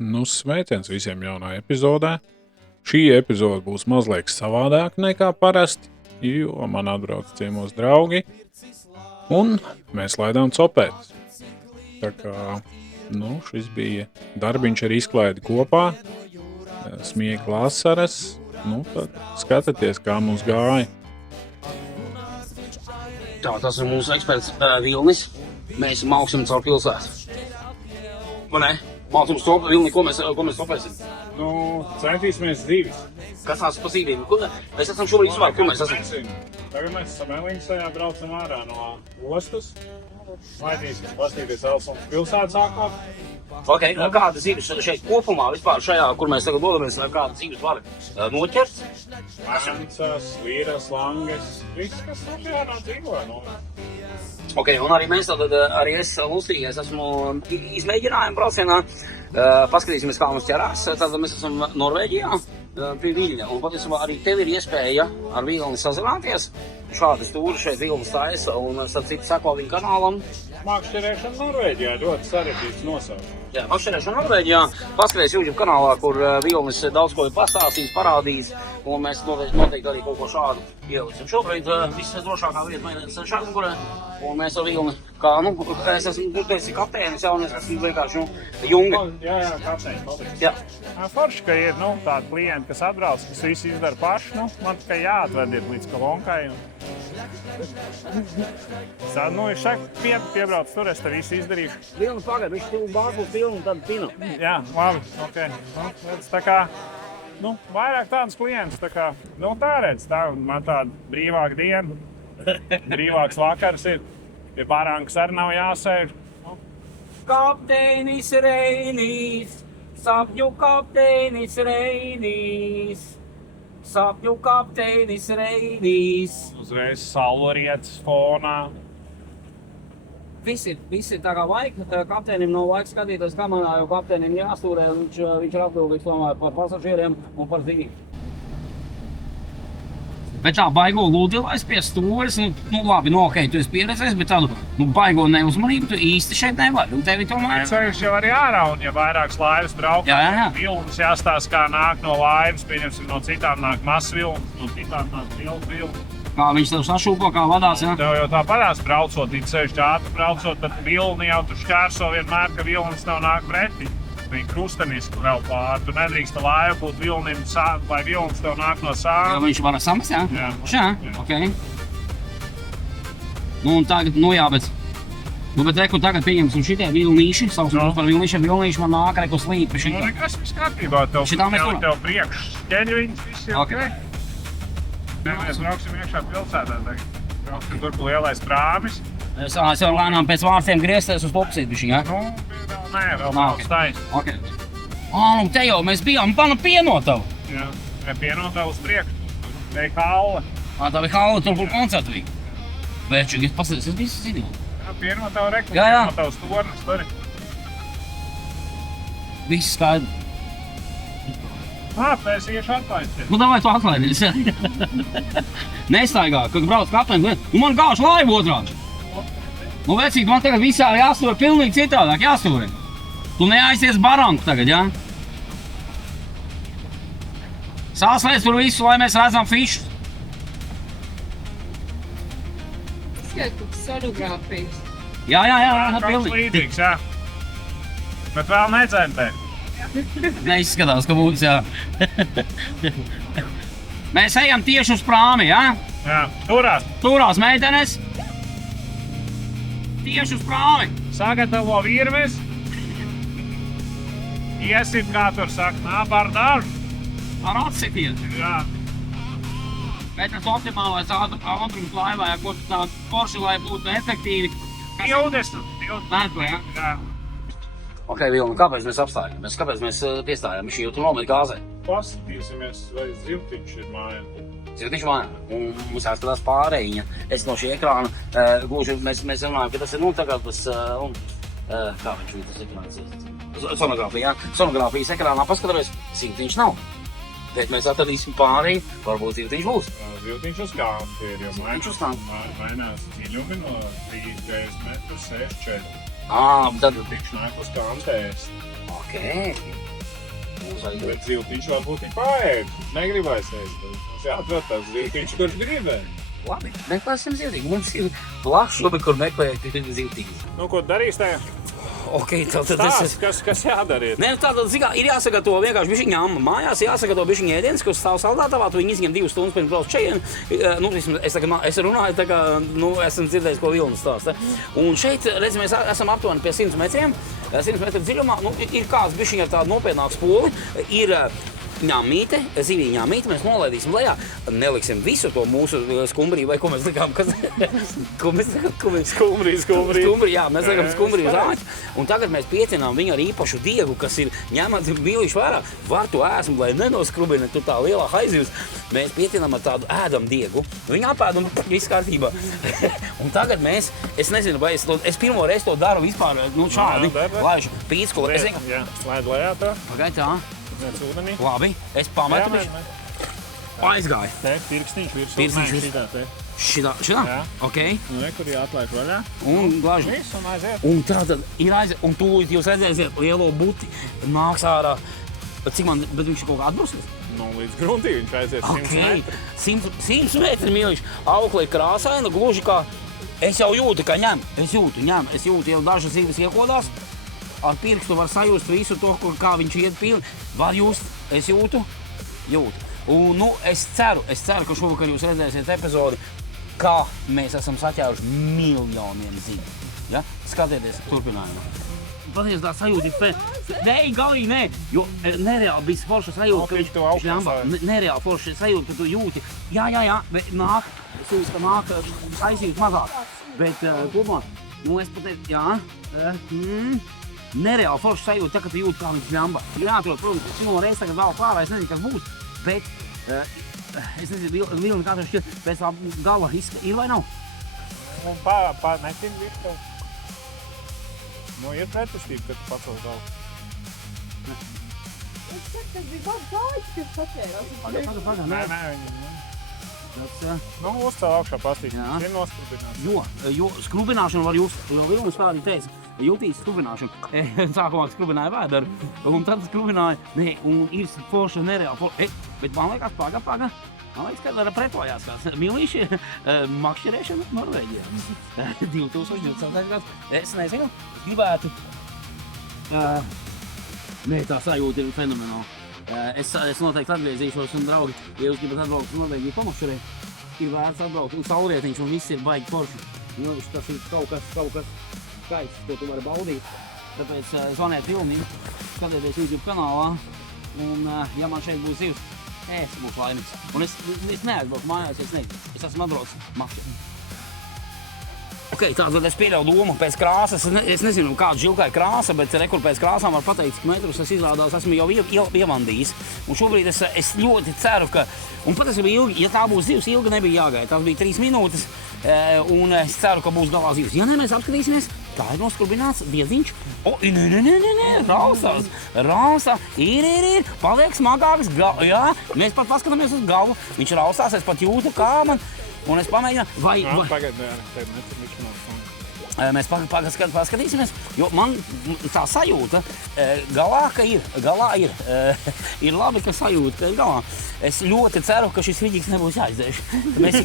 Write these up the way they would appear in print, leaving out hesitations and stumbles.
Nu, sveiciens visiem jaunā epizodē. Šī epizode būs mazliet savādāk nekā parasti, jo man atbrauc ciemos draugi, un mēs laidām copētas. Tā kā, šis bija darbiņš ar izklaidi kopā, smiekla asaras, tad skatieties, kā mums gāja. Tā, tas ir mūsu eksperts Vilnis. Mēs mauksim caur pilsētu. Vai ne? Mācums to, Vilni, ko mēs topēsim? Centīsimies divas. Kas tās pa zīmēm? Mēs esam šobrīd izvār, kur mēs esam? Tagad mēs esam Eliņasajā, braucam ārā no ostas. Laidīsim pastīties Elsunas pilsētas sākot. Ok, kāda zīves šeit kopumā, vispār šajā, kur mēs tagad dodamies, kāda zīves var noķert? Mēncas, līras, langas, viss, kas šajā dzīvo. Ok, un arī mēs tad, arī es, Lustīgi, esmu izmēģinājumu braucienā. Paskatīsimies, kā mums ķerās. Tad mēs esam Norvēģijā pie Viļņa. Un patiesībā arī tev ir iespēja ar Vilni sazināties. Šādi stūri šeit Vilnis taisa un starp citu seko viņa kanālam. Mākšķerēšana Norvēģijā ļoti sarežģīts nosaukums. Jā, mākšķerēšana Norvēģijā. Paskaties YouTube kanālā, kur Vilnis daudz ko ir pastāstījis, parādījis. Un mēs noteikti arī kaut ko šādu ieliksim. Šobrīd visdrošākā vieta mēģināt Šarmgurē. Un mēs ar Vilni, es esmu kapteinis, un es esmu vienkārši junga. Jā, kapteinis, paldies. Jā. Forši, ka ir tādi klienti, kas atbrauc, kas visu izdara paši. Man tikai jāatvediet līdz kolonkai. Ir šeit piebrauc tur, es te visu izdarīšu. Vilni pagad, viņš tu bāzu pilnu, tad pinu. Jā, labi, ok. Tā kā, vairāk tādus klientus, tā kā, tā redz, man tāda brīvāka diena, brīvāks vakars ir, pie barankas arī nav jāsēž. Kapteinis Reinis, sapņu kapteinis Reinis, sapņu kapteinis Reinis. Uzreiz saulrietis fonā. Visi tā kā laika, kapteinim nav laika skatīties kamerā, jo kapteinim jāstūrē, un viņš ir atbildīgs par pasažieriem un par zīmi. Bet tā baigo lūdilais pie stūres, labi, ok, tu esi pieredzējis, bet tādu baigo neuzmanību tu īsti šeit nevari, un tevi tomēr... Ceļš jau arī ārā, un ja vairākas laivas braukt, vilnis jāstāsta, kā nāk no laivas, pieņemsim, no citām nāk mazs vilnis, no citām nāk liels vilnis. Kā viņš tev sašūpo, kā vadās, jā? Tev jau tā padās braucot, it sevišķi ātri braucot, tad vilni jau tu šķērso vienmēr, ka vilnis tev nāk pretī. Viņa krusteniski vēl pār. Tu nedrīkst laiva būt vilnim, vai vilnis tev nāk no sāna. Jo viņš var samest, jā? Jā. Jā, ok. Un tagad, bet reku tagad pieņemsim šitie vilnīši, saucam par vilnīšiem, vilnīši man nāk reku slīd pie šitā. Nekas viss kārtībā, tev priekš ķeļviņas, viss ir ok. Mēs brauksim iekšā pilsētā tagad. Brauksim tur lielais prāmis. Es jau lēnām pēc vārstiem griezties uz popsīt bišķiņ, jā? Vēl nav stais. Ok. Te jau mēs bijām pana pienotavu. Jā, pienotavu uz priekšu. Te ir halle. Tā bija halle, tur kur koncertu bija. Vērčīgi, es pasēdēs, es visu zinu. Jā, pienotavu reku, jā. Pienotavu stornas tur. Viss skaidrs. Es iešu atlaisties. Davai tu atlaidīs, jā. Nestaigā, kad brauc kapteinis, man gāšu laivu otrādi. Vecīt, man tagad visā jāstūrē pilnīgi citādāk, jāstūrē. Tu neaizies baranku tagad, jā? Sāslēdz tur visu, lai mēs redzam fišus. Sonogrāfijas. Jā, Kaut līdzīgs, jā. Bet vēl nedzentē. Neizskatās, ka būs, jā. Mēs ejam tieši uz prāmi, jā? Jā, turās. Turās meitenes. Tieši uz prāmi. Sagatavo virves. Iesim, kā tur saka, bardāžu. Ar atsitiet. Jā. Bet tas optimālais ātrums laivā, ko tā forši, lai būtu efektīvi. 20. Nēko, jā? Jā. Ok, Vilni, kāpēc mēs apstājāmies? Kāpēc mēs piestājām? Viņš jau tu nomet gāzē. Paskatīsimies, vai zivtiņš ir mājā. Zivtiņš mājā. Un mums jāskatās pārējiņa. Es no šī ekrāna, gluži mēs runājam, ka tas ir, tagad tas, kā viņš ir tas ekrāns? Sonogrāfija, jā. Sonogrāfijas ekrānā paskatāmies, zivtiņš nav. Bet mēs atradīsim pārēju, varbūt zivtiņš būs. Zivtiņš uz kāmpi ir, jo Zivtiņš uz kāmpi. mainās dziļumi no 30 metrus 64. Tad... Viņš nāk uz kantēs. Ok. Bet ziltiņš varbūt ir paēd. Negribēs ēst. Mums jāatrod tas ziltiņš, kurš gribē. Labi, meklēsim ziltiņu. Mums ir plašs lobi, kur meklēt ziltiņu. Nu, ko darīs tajā? Ok, tātad Stāsts, kas jādara? Nē, tātad, ir jāsagatavo vienkārši bišķiņām mājās, jāsagatavo bišķiņ ēdienas, kas stāv saldātavā, tu viņi izņem 2 stundas pirms brauc šeit. Es runāju, tā kā, esam dzirdējis, ko Vilnis stāsta. Un šeit, redz, mēs esam aptuveni pie 100 metriem, 100 metru dziļumā, ir kāds bišķiņ ar tādu nopietnāku spoli, ir ņāmīte, zivīņa ņāmīte, mēs nolaidīsim lejā, neliksim visu to mūsu skumbriju, vai ko mēs likām, ko mēs likām? Skumbriju, jā, mēs likām skumbriju uz āķi, un tagad mēs piecinām viņu ar īpašu diegu, kas ir ņemot mīlīši vērā, var to ēsmu, lai nenoskrubina tu tā lielā haizivs, mēs piecinām ar tādu ēdam diegu, viņu apēd un viss kārtībā. Un tagad mēs, es nezinu, vai es pirmo reizi to daru vispār, šādi, laišu pīckuli. Jā, laid lejā tā. Pagaid tā. Ūdenī. Labi, es pametu bišķi. Aizgāju. Te, pirkstiņš virsū. Pirkstiņš šitā te. Šitā? Jā. Ok. Nu, kur jāatlaiž vaļā. Un glāži. Viss, un aiziet. Un tātad ir aiziet, un tūlīt jūs redzēsiet lielo buti, nāks ārā. Cik man, bet viņš ir kaut kā atbruslis? Nu, līdz gruntī viņš aiziet 100 metri. 100 metri, mīļš. Aukli krāsaina, gluži kā, es jau jūtu, ka ņem. Es jūtu, jau dažas zivis iekodās. Ar pirkstu var sajust visu to, kā viņš iet pilni. Var just, es jūtu. Un, es ceru, ka šovakar jūs redzēsiet epizodi, kā mēs esam saķēruši miljoniem zivi. Ja? Skatieties, turpinājumā. Patiesi tā sajūta ir galīgi nē, jo nereāli bija forša sajūta, ka viņš ļambā. Nereāli forša sajūta, ka tu jūti. Jā, bet nāk, aizjūt mazāk. Bet kopumā, es pateicu, jā. Nereāli forši sajūta, tā, ka tu jūti, kā viņš ļamba. Jāatrod, protams, šino reizi tagad vēl klārā, es nezinu, kas būs, bet es nezinu, Vilni, kā tev šķiet, pēc tā gala ir vai nav? Un netin visu. Nu, ir pretestība, kad tu pacel galvu. Tas bija labs gājis, kas saķērās. Pagaid. Nē, nu, uzcēl augšā pastīšanas, ir noskrubināts. Jo skrubināšanu var just, jo Vilnis kādī teica, jutīs skrubināšanu. Sākumā skrubināja vēderu, un tad skrubināja, un ir forša nereāli forša. Bet man liekas, paga. Man liekas, ka var pretojās kāds milīši makšķerēšana Norvēģijā. 2020. gads. Es nezinu, gribētu. Tā sajūta ir fenomenāla. Es noteikti atgriezīšos, un draugi, ja jūs gribat atbraukt uz Norvēģiju pamakšķerēt, ir vērts atbraukt, un saulrietiņš, un viss ir baigi forši. Tas ir kaut kas skaists, ko tu vari baudīt. Tāpēc zvaniet Vilnim, skatieties YouTube kanālā, un ja man šeit būs zivs, es būšu laimīgs. Un es neaizbraucu mājās, es esmu atbraucis makšķerēt. Ok, tātad es pieļauju domu pēc krāsas, es nezinu, kāda žilkā ir krāsa, bet rekur pēc krāsām var pateikt, cik metrus es izrādās, esmu jau ievandījis. Un šobrīd es ļoti ceru, ka, un patiesībā ilgi, ja tā būs zivs, ilgi nebija jāgaida. Tās bija 3 minūtes, un es ceru, ka būs galā zivs. Ja ne, mēs apskatīsimies, tā ir noskrubināts dieziņš. Nē, rausā, ir, paliek smagāks, jā, mēs pat paskatāmies uz galvu, viņš rausās, es pat jūtu, kā man, un es pamēģinu, vai... Pagaid, tev netur Mēs paskatīsimies, jo man tā sajūta galā ir labi, ka sajūta, ka ir galā. Es ļoti ceru, ka šis viģiks nebūs jāizdzēš. Mēs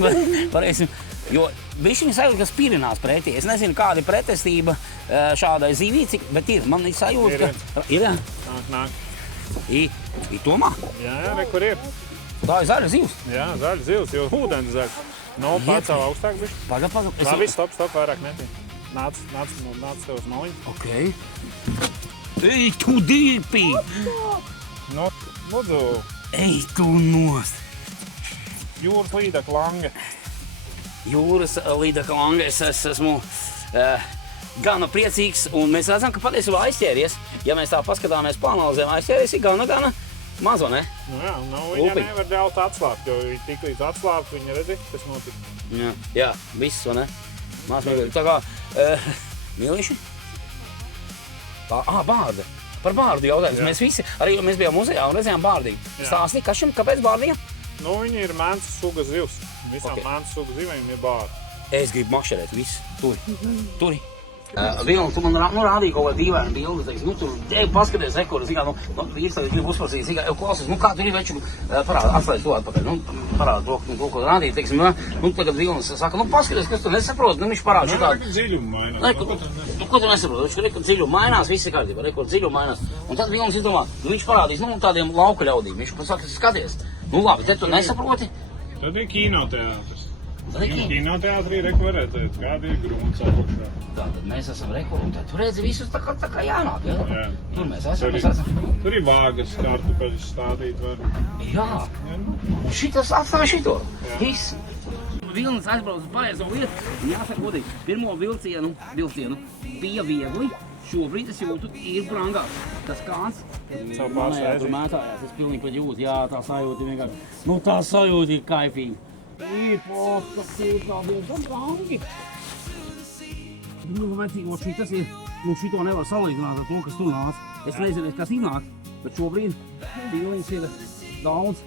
varēsim, jo bišķiņa sajūta, ka spirinās pretī. Es nezinu, kāda ir pretestība šādai zivī, bet ir. Man ir sajūta, ka... Ir, jā? Nāk. Ir tomā? Jā, kur ir. Tā ir zaļa zivs? Jā, zaļa zivs, jo ūdens zaļs. No, pacēl augstāk bišķi. Paga. Labi, stop, vairāk netī. Nāc tev uz maliņu. Ok. Ej, tu dirpī! Nu, lūdzu. Ej, tu nost! Jūras līdaka lange. Jūras līdaka lange. Es esmu gana priecīgs, un mēs redzam, ka patiesībā aizķēries. Ja mēs tā paskatāmies, panalizējam, aizķēries ir gana mazo, ne? Nu jā, viņa nevar ļaut atslāpt, jo tik līdz atslāpt, viņa redzi, kas notika. Jā, viss, vai ne? Māsmīgi, tā kā, mīlīši? Bārda. Par bārdu jautājums. Mēs visi, arī mēs bijām muzejā un redzējām bārdīgu. Stāstī, kāpēc bārdīga? Nu, viņa ir mēnces sugas zivs. Visām mēnces sugas zivīm ir bārda. Es gribu makšķerēt visu. Turi. Vilni, tu man rādīja kaut kādu dīvainu bildi, teiksim, tur, paskaties, rekords, vīrs tagad grib uzprasīt, klausies, kā tur ir veču, parāda, atslēdz to atpakaļ, parāda to, ko rādīja, teiksim, tagad Vilnis saka, paskaties, kas tu nesaproti, viņš parāda šitādu. Dziļumu mainās. Ko tu nesaproti? Viņš rekord dziļumu mainās, viss ir kārtībā, rekord dziļumu mainās. Un tad Vilnis izdomā, viņš parādīs, tādiem lauka ļaudīm, viņš saka, skaties, labi, te tu nesaproti. Tad ir kinoteātris. Kinoteātrī rekvarētēt, kāda ir grūns apakšā. Tātad mēs esam rekordi, un tad tu redzi visus tā kā jānāk, jā? Jā. Tur mēs esam. Tur ir vāgas, kartupeļus stādīt var. Jā. Un šitas atstāja šito. Viss. Vilnis aizbrauc uz pareizo vietu. Jāsaka godīgi, pirmo vilcienu bija viegli. Šobrīd es jūtu, ir brangāk. Tas kāds manējā tur mētājās, es pilnīgi pat jūtu. Jā, tā sajūta vienkārši. Tā sajūta ir kaifīga. Ir postas, ir tādiem brangi. Vecīgo šitas ir, šito nevar salīdzināt ar to, kas tur nāc. Es nezinu, kas iznāk, bet šobrīd Vilnis ir daudz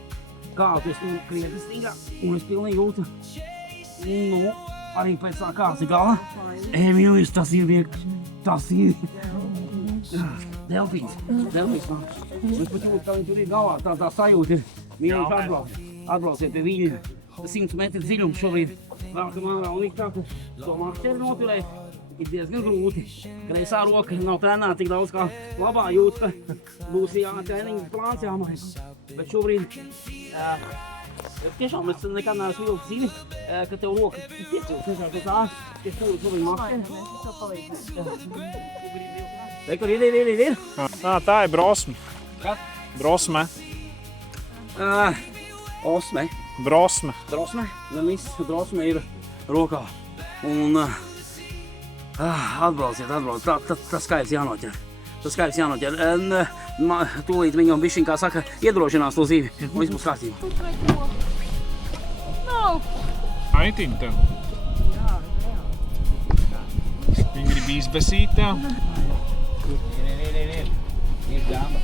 kādu, es tur krietni stīgā, un es pilnīgi jūtu. Arī pēc tā kāds ir gala. Emīlis, tas ir delfīns. Es pat jūtu, ka viņi tur ir galā, tā sajūta ir. Mīlīgi atbrauciet pie viņa. 100 metru dziļums šobrīd vēlkam ārā un tā, ka to makšķeri noturēt ir diezgan grūti. Kreisā roka nav trenēta tik daudz kā labā jūt, ka būs treniņu plāns jāmaina. Bet šobrīd tiešām es nekad neesmu vilku zini, ka tev roka piecils tiešām pēc tā, ka stūri šobrīd makšķeri. Rekur, ir. Tā ir brosme. Kā? Brosme. Osme. Brosme. Drosme? Gan viss drosme ir rokā. Un atbrauciet. Tas skaits jānoķer. Tūlīt viņam bišķiņ, kā saka, iedrošinās to zīvi. Un viss būs kārtībā. Aitiņ tev. Viņi grib izbesīt tev. Ir gāma.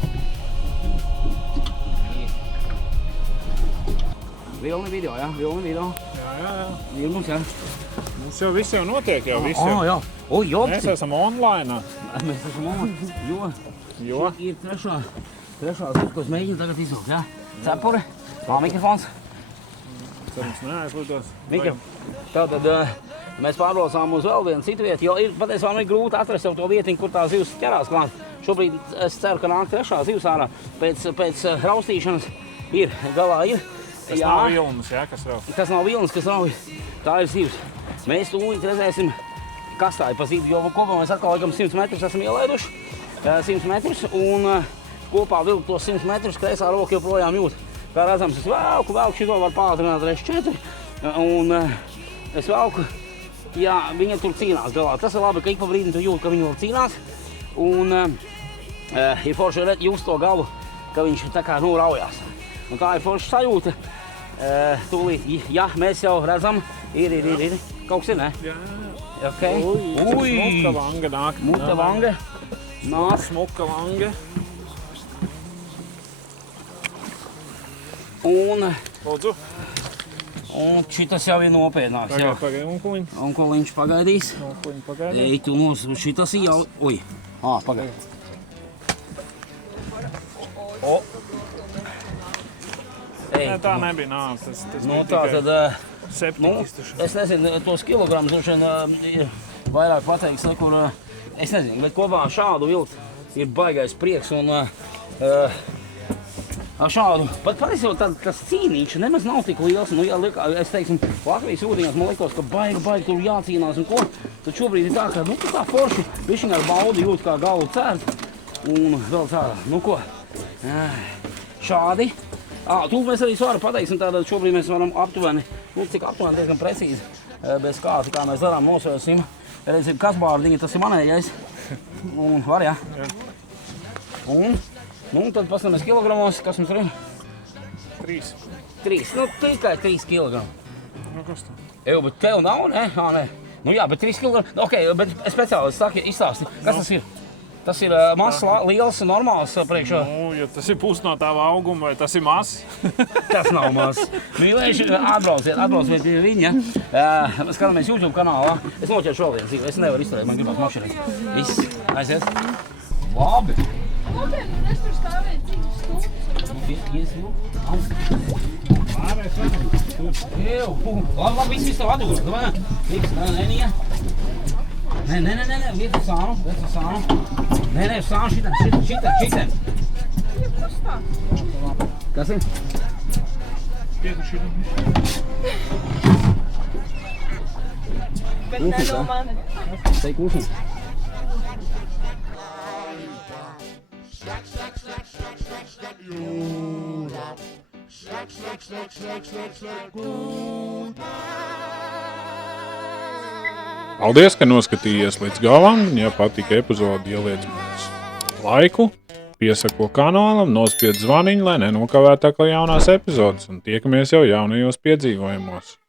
Vilni video, jā? Jā. Ir mums, jā? Mums jau viss jau notiek, jau viss jau. Jā. Mēs esam online. Mēs esam online, jo ir trešā zirga, ko es mēģinu tagad izvilkt, jā? Cepure, mikrofons. Cerams, neaizlidos. Tātad mēs pārbraucām uz vēl vienu citu vietu, jo patiesībā ir grūti atrast jau to vietiņu, kur tā zivs ķerās klāt. Šobrīd es ceru, ka nāk trešā zivs ārā. Pēc raustīšanas galā ir. Tas nav vilnis, jā, kas rauj? Tas nav vilnis, kas rauj. Tā ir zivs. Mēs tūlīt redzēsim, kas tā ir pa zivi, jo kopā mēs atkal laikam 100 metrus esam ielaiduši. 100 metrus un kopā vilkt tos 100 metrus kreisā roka joprojām jūt. Kā redzams, es velku, šito var pātrināt reiz 4. Un es velku, jā, viņa tur cīnās galā. Tas ir labi, ka ik pa brīdim tu jūt, ka viņa vēl cīnās. Un ir forši just to galvu, ka viņš tā kā raujās. Un tā ir forša sajūta. Tūlīt, ja mēs jau redzam, ir. Kaut kas ir, ne? Jā. Okay. Smuka vanga nāk. Smuka vanga. Nāk. Smuka vanga. Un Lūdzu. Un šitas jau ir nopietnāks. Pagaid, unkuliņ. Unkuliņš pagaidīs. Unkuliņ pagaidīs. Ej, tu šitas ir jau... Ui. Pagaid. Tā nebija nāc, tas bija tikai septiņas. Es nezinu, tos kilogramus droši vien vairāk pateiks nekur, es nezinu, bet kopā šādu vilkt ir baigais prieks un šādu. Pat patiesībā tas cīnīšs nemaz nav tik liels. Es teiksim, Latvijas ūdeņos man liktos, ka baigi tur jācīnās un ko. Tad šobrīd ir tā, ka tā forši bišķiņ ar baudi jūt kā galvu cērt un vēl cērā. Ko? Šādi. Tūlīt mēs arī svaru pateiksim, tātad šobrīd mēs varam aptuveni, cik aptuveni diezgan precīzi, bez kāti, kā mēs darām, nosvērsim. Reizim, kas bārdiņa, tas ir manējais. Un var, jā. Un tad paskatāmies kilogramos, kas mums tur ir? 3. 3, tikai 3 kilogramu. Kas tā? Bet tev nav, ne? Nē. Jā, bet 3 kilogramu. Ok, bet speciāli es saku, izstāsti, kas tas ir? Tas ir mazs, liels, normāls priekšā. Nu, ja tas ir pus no tava auguma, vai tas ir mazs? Tas nav mazs. Mīlējuši, atbrauciet pie viņa. Mēs skatāmies YouTube kanālā. Es noķeru šo vienu zīvi, es nevaru izturēt, man gribās mašinīt. Viss, aiziet. Labi. Labi, es tur stāvēju cik stundas. Labi, viss tev atdūr. Nē, liet uz sānu. Nē, uz sānu šitien. Kas ir? Bet ne no mani. Teik kūsni. Paldies, ka noskatījies līdz galam. Ja patika epizode, ieliec mums laiku, piesako kanālam, nospied zvaniņu, lai nenokavētu atkal jaunās epizodes, un tiekamies jau jaunajos piedzīvojumos.